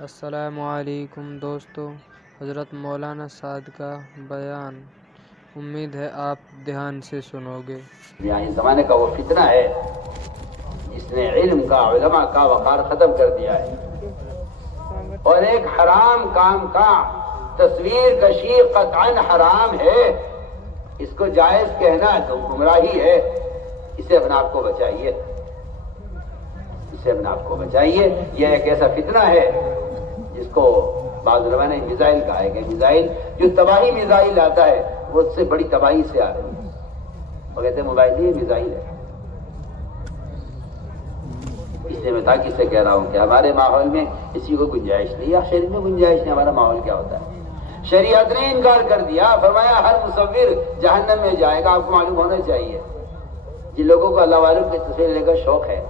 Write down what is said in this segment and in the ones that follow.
السلام علیکم دوستو، حضرت مولانا سعد کا بیان امید ہے آپ دھیان سے سنو گے۔ اس زمانے کا وہ فتنہ ہے جس نے علم کا، علماء کا وقار ختم کر دیا ہے، اور ایک حرام کام کا تصویر کشی قطعاً حرام ہے، اس کو جائز کہنا تو گمراہی ہے۔ اسے اپنے آپ کو بچائیے، اسے اپنے آپ کو بچائیے۔ یہ ایک ایسا فتنہ ہے جس کو بعض علماء نے میزائل کہا ہے کہ میزائل جو تباہی میزائل آتا ہے وہ اس سے بڑی تباہی سے آ رہی ہے، وہ کہتے ہیں موبائل یہ میزائل ہے۔ اس لیے میں تاکید سے کہہ رہا ہوں کہ ہمارے ماحول میں کسی کو گنجائش نہیں، یا شریعت میں گنجائش نہیں۔ ہمارا ماحول کیا ہوتا ہے؟ شریعت نے انکار کر دیا، فرمایا ہر مصور جہنم میں جائے گا۔ آپ کو معلوم ہونا چاہیے جن لوگوں کو اللہ والوں کی تصویر لینے کا شوق ہے،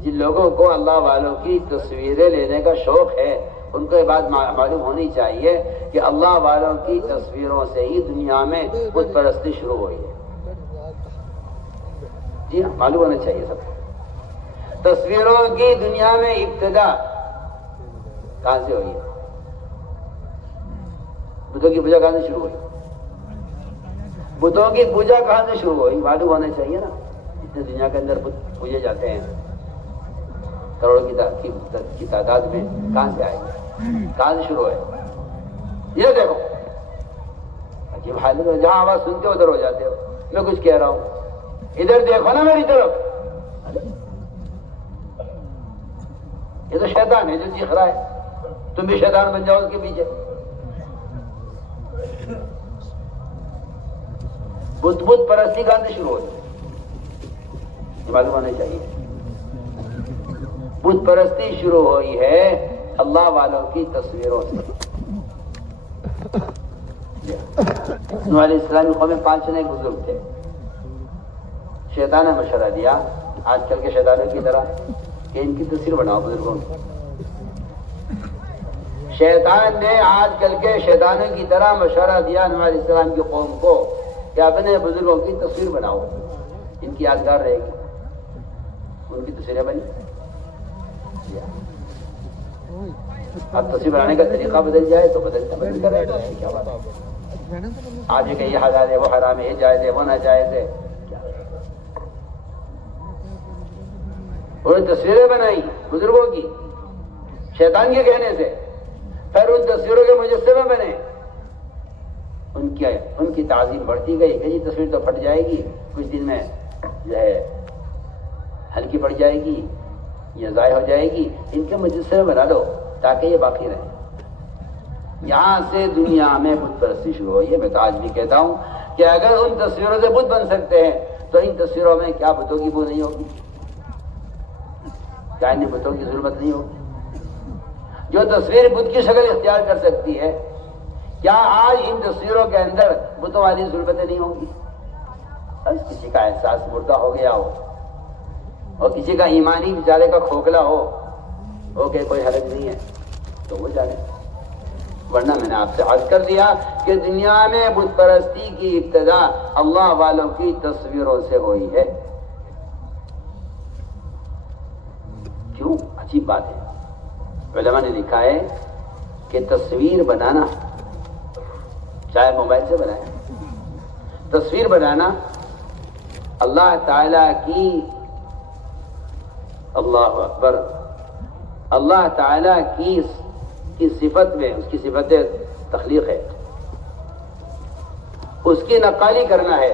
جن لوگوں کو اللہ والوں کی تصویریں لینے کا شوق ہے، ان کو یہ بات معلوم ہونی چاہیے کہ اللہ والوں کی تصویروں سے ہی دنیا میں بت پرستی شروع ہوئی ہے۔ جی ہاں، معلوم ہونا چاہیے سب کو۔ تصویروں کی دنیا میں ابتدا کہاں سے ہوئی ہے؟ بتوں کی پوجا کہاں سے شروع ہوئی؟ بتوں کی پوجا کہاں سے شروع ہوئی؟ معلوم ہونا چاہیے نا۔ اتنے دنیا کے اندر بت پوجے جاتے ہیں، کروڑوں کی تعداد میں، کہاں سے آئے، کہاں سے شروع ہے؟ یہ دیکھو عجیب حالت ہے، جہاں آواز سنتے ہو ادھر ہو جاتے ہو۔ میں کچھ کہہ رہا ہوں، ادھر دیکھو نا میری طرف۔ یہ تو شیطان ہے جو چیخ رہا ہے، تم بھی شیطان بن جاؤ اس کے پیچھے۔ بت پرستی کہاں سے شروع ہوئی؟ یہ معلوم ہونا چاہیے۔ بت پرستی شروع ہوئی ہے اللہ والوں کی تصویروں سے۔ نوح علیہ السلام کی قوم میں 5 جنے بزرگ تھے۔ شیطان نے مشورہ دیا آج کل کے شیطانوں کی طرح کہ ان کی تصویر بناؤ بزرگوں کی۔ شیطان نے آج کل کے شیطانوں کی طرح مشورہ دیا نوح علیہ السلام کی قوم کو کہ اپنے بزرگوں کی تصویر بناؤ، ان کی یادگار رہے گی۔ ان کی تصویریں بنی۔ اب تصویر بنانے کا طریقہ بدل جائے تو بدل کر رہے گا، کیا بات ہے؟ آج یہ کہ یہ حلال ہے، وہ حرام ہے، یہ جائز ہے، وہ ناجائز ہے۔ انہوں نے تصویریں بنائی بزرگوں کی شیطان کے کہنے سے، پھر ان تصویروں کے مجسمے بنے۔ ان کی تعظیم بڑھتی گئی کہ یہ تصویر تو پھٹ جائے گی، کچھ دن میں جو ہے ہلکی پڑ جائے گی، یہ ضائع ہو جائے گی، ان کے مجسمے بنا لو تاکہ یہ باقی رہے۔ یہاں سے دنیا میں بت پرستی شروع ہوئی ہے۔ میں تو آج بھی کہتا ہوں کہ اگر ان تصویروں سے بت بن سکتے ہیں تو ان تصویروں میں کیا بتوں کی بو نہیں ہوگی؟ کیا ان بتوں کی ضرورت نہیں ہوگی؟ جو تصویر بت کی شکل اختیار کر سکتی ہے، کیا آج ان تصویروں کے اندر بتوں والی ضرورتیں نہیں ہوں گی؟ کسی کا احساس مردہ ہو گیا ہو اور کسی کا ایمانی بیچارے کا کھوکھلا ہو کہ کوئی حرج نہیں ہے تو وہ جانے، ورنہ میں نے آپ سے عرض کر دیا کہ دنیا میں بت پرستی کی ابتدا اللہ والوں کی تصویروں سے ہوئی ہے۔ کیوں؟ عجیب بات ہے۔ علماء نے لکھا ہے کہ تصویر بنانا، چاہے موبائل سے بنائے، تصویر بنانا اللہ تعالی کی، اللہ اکبر، اللہ تعالی کی صفت میں، اس کی صفت تخلیق ہے، اس کی نقالی کرنا ہے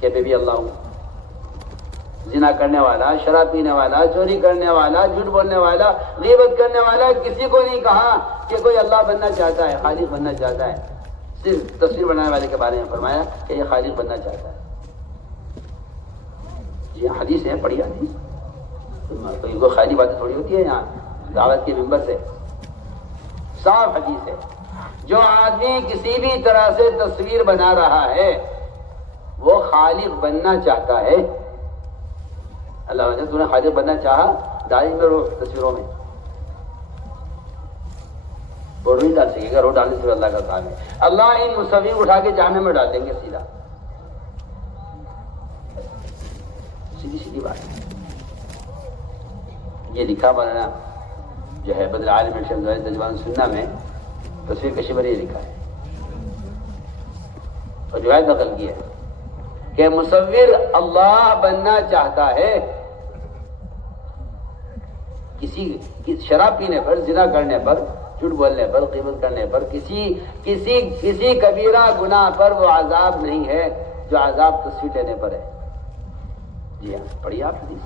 کہ میں بھی اللہ ہوں۔ زنا کرنے والا، شراب پینے والا، چوری کرنے والا، جھوٹ بولنے والا، غیبت کرنے والا، کسی کو نہیں کہا کہ کوئی اللہ بننا چاہتا ہے، خالق بننا چاہتا ہے۔ صرف تصویر بنانے والے کے بارے میں فرمایا کہ یہ خالق بننا چاہتا ہے۔ جی حدیث ہے، پڑھی حدیث، کوئی خالی باتیں تھوڑی ہوتی ہے یہاں دعوت کے ممبر سے، صاف حدیث ہے۔ جو آدمی کسی بھی طرح سے تصویر بنا رہا ہے وہ خالق بننا چاہتا ہے۔ اللہ نے تو نے خالق بننا چاہا، ڈالی میں روح تصویروں میں وہ نہیں ڈال سکے گا، روح ڈالنے سے اللہ کا کام ہے۔ اللہ ان مصور اٹھا کے جہنم میں ڈال دیں گے سیدھا، سیدھی بات ہے۔ یہ لکھا مولانا جو ہے بدر عالم شمس تجوان سننا میں تصویر کشی پر یہ لکھا ہے اور روایت نقل کی ہے کہ مصور اللہ بننا چاہتا ہے کسی شراب پینے پر، زنا کرنے پر، جھوٹ بولنے پر، غیبت کرنے پر، کسی کبیرہ گناہ پر وہ عذاب نہیں ہے جو عذاب تصویر لینے پر ہے۔ جی ہاں، پڑھیے آپ حدیث،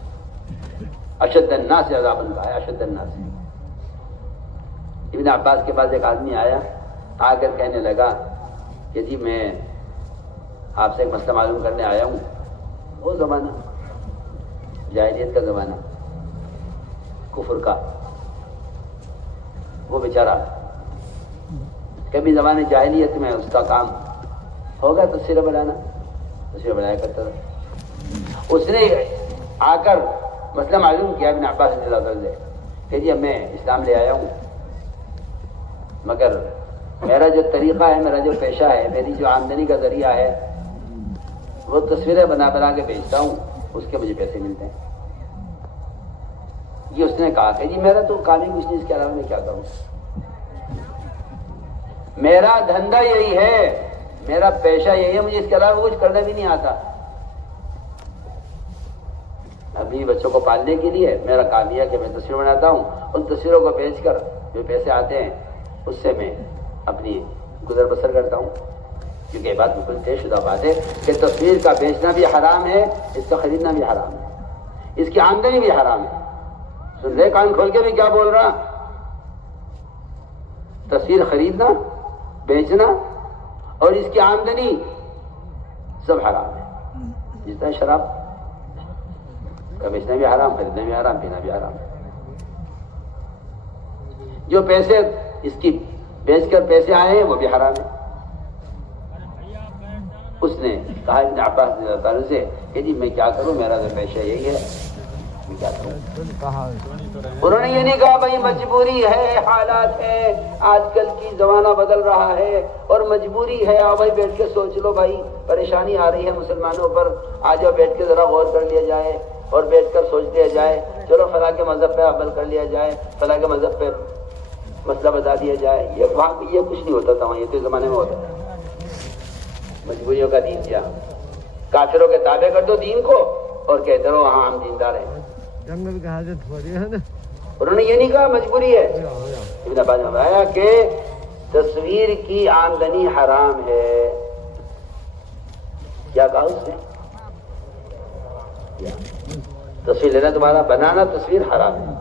اشد الناس عذاباً کہا ہے، اشد الناس۔ ابن عباس کے پاس ایک آدمی آیا، آ کر کہنے لگا کہ جی میں آپ سے ایک مسئلہ معلوم کرنے آیا ہوں۔ وہ زمانہ جاہلیت کا زمانہ، کفر کا، وہ بیچارہ کبھی زمانے جاہلیت میں اس کا کام ہوگا تصویر بنانا، تصویر بنایا کرتا تھا۔ اس نے آ کر مسئلہ معلوم کیا ابن عباس رضی اللہ عنہ سے کہ جی میں اسلام لے آیا ہوں، مگر میرا جو طریقہ ہے، میرا جو پیشہ ہے، میری جو آمدنی کا ذریعہ ہے وہ تصویریں بنا بنا کے بیچتا ہوں، اس کے مجھے پیسے ملتے ہیں۔ یہ اس نے کہا کہ جی میرا تو کام ہی کچھ نہیں، اس کے علاوہ میں کیا کروں، میرا دھندا یہی ہے، میرا پیشہ یہی ہے، مجھے اس کے علاوہ کچھ کرنا بھی نہیں آتا۔ ابھی بچوں کو پالنے کے لیے میرا کام یہ ہے کہ میں تصویر بناتا ہوں، ان تصویروں کو بیچ کر جو پیسے آتے ہیں اس سے میں اپنی گزر بسر کرتا ہوں۔ کیونکہ یہ بات بالکل طے شدہ بات ہے کہ تصویر کا بیچنا بھی حرام ہے، اس کا خریدنا بھی حرام ہے، اس کی آمدنی بھی حرام ہے۔ سن رہے کان کھول کے بھی کیا بول رہا؟ تصویر خریدنا، بیچنا اور اس کی آمدنی سب حرام ہے۔ جس طرح شراب کا بیچنا بھی حرام، خریدنا بھی حرام، پینا بھی حرام ہے۔ جو پیسے اس کی بیچ کر پیسے آئے ہیں وہ بھی حرام ہے۔ اس نے کہا ابن عباس رضی اللہ عنہ سے کہ جی میں کیا کروں، میرا تو پیشہ یہی ہے، میں کیا کروں۔ انہوں نے یہ نہیں کہا بھائی مجبوری ہے، حالات ہے، آج کل کی زمانہ بدل رہا ہے اور مجبوری ہے، آؤ بھائی بیٹھ کے سوچ لو، بھائی پریشانی آ رہی ہے مسلمانوں پر، آ جاؤ بیٹھ کے ذرا غور کر لیا جائے اور بیٹھ کر سوچ لیا جائے، چلو فلاں کے مذہب پہ عمل کر لیا جائے، فلاں کے مذہب پہ مسئلہ بتا دیا جائے۔ یہ وہاں یہ کچھ نہیں ہوتا تھا، وہاں یہ تو زمانے میں ہوتا تھا۔ مجبوریوں کا دین کیا، کافروں کے تابع کر دو دین کو اور کہتے رہو ہاں ہم دیندار ہیں۔ انہوں نے یہ نہیں کہا مجبوری ہے۔ ابن عباس نے بتایا کہ تصویر کی آمدنی حرام ہے۔ کیا کہا اس نے؟ تصویر لینا تمہارا، بنانا تصویر حرام ہے۔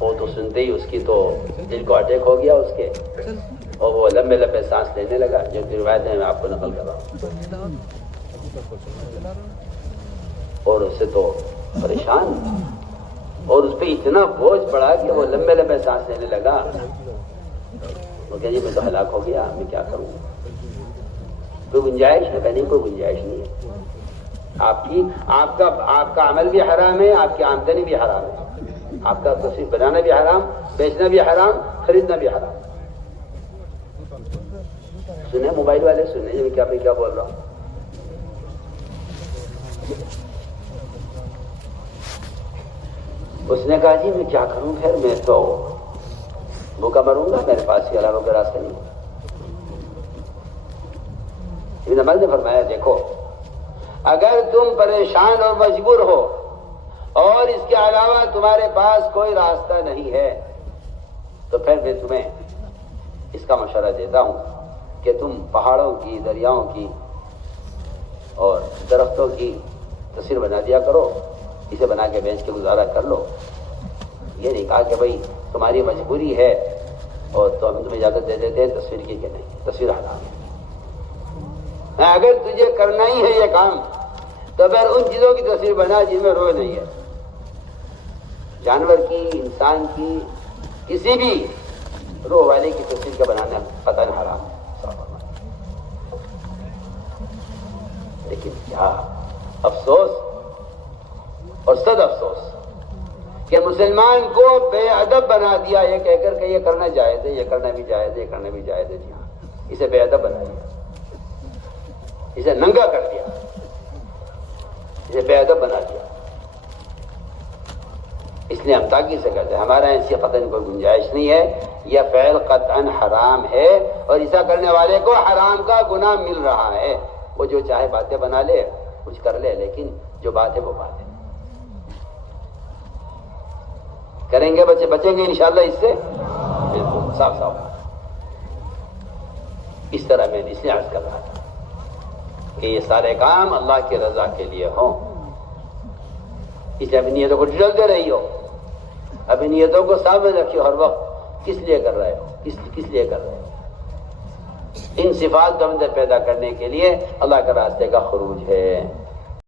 وہ تو سنتے ہی اس کی تو دل کو اٹیک ہو گیا اس کے، اور وہ لمبے لمبے سانس لینے لگا، جو روایت ہے میں آپ کو نقل کر رہا ہوں۔ اور اس سے تو پریشان، اور اس پہ اتنا بوجھ پڑا کہ وہ لمبے لمبے سانس لینے لگا۔ وہ کہ جی میں تو ہلاک ہو گیا، میں کیا کروں، کوئی گنجائش ہے؟ نہیں، کوئی گنجائش نہیں ہے۔ آپ کا عمل بھی حرام ہے، آپ کی آمدنی بھی حرام ہے، آپ کا تصویر بنانا بھی حرام، بیچنا بھی حرام، خریدنا بھی حرام۔ سنیں موبائل والے، سنیں میں کیا بول رہا ہوں۔ اس نے کہا جی میں کیا کروں، خیر میں تو بھوکا مروں گا، میرے پاس کے علاوہ کوئی راستہ نہیں۔ ابن عباس نے فرمایا دیکھو، اگر تم پریشان اور مجبور ہو اور اس کے علاوہ تمہارے پاس کوئی راستہ نہیں ہے تو پھر میں تمہیں اس کا مشورہ دیتا ہوں کہ تم پہاڑوں کی، دریاؤں کی اور درختوں کی تصویر بنا دیا کرو، اسے بنا کے بیچ کے گزارا کر لو۔ یہ نہیں کہا کہ بھائی تمہاری مجبوری ہے اور تو ہم تمہیں اجازت دے دیتے ہیں تصویر کی، کہ نہیں، تصویر حرام ہے۔ اگر تجھے کرنا ہی ہے یہ کام تو پھر ان چیزوں کی تصویر بنا جن میں روح نہیں ہے، جانور کی، انسان کی، کسی بھی روح والے کی تصویر کا بنانا قطعاً حرام ہے۔ لیکن کیا افسوس اور صد افسوس کہ مسلمان کو بے ادب بنا دیا، یہ کہہ کر کہ یہ کرنا جائز ہے، یہ کرنا بھی جائز ہے، یہ کرنا بھی جائز ہے۔ جی ہاں، اسے بے ادب بنا دیا، اسے ننگا کر دیا، اسے بے ادب بنا دیا۔ اس لیے ہم تاکید سے کرتے ہیں، ہمارا ایسی قطعاً کوئی گنجائش نہیں ہے، یہ فعل قطعاً حرام ہے اور ایسا کرنے والے کو حرام کا گناہ مل رہا ہے۔ وہ جو چاہے باتیں بنا لے، کچھ کر لے، لیکن جو بات ہے وہ بات ہے۔ کریں گے بچیں گے انشاءاللہ اس سے، بالکل صاف صاف۔ اس طرح میں اس لیے عرض کر رہا تھا کہ یہ سارے کام اللہ کی رضا کے لیے ہوں، اس لیے اپنی نیتوں کو ڈھلتے رہی ہو، اپنی نیتوں کو سامنے رکھیے ہر وقت، کس لیے کر رہے ہو، کس لیے کر رہے ہو۔ ان صفات کو اندر پیدا کرنے کے لیے اللہ کے راستے کا خروج ہے۔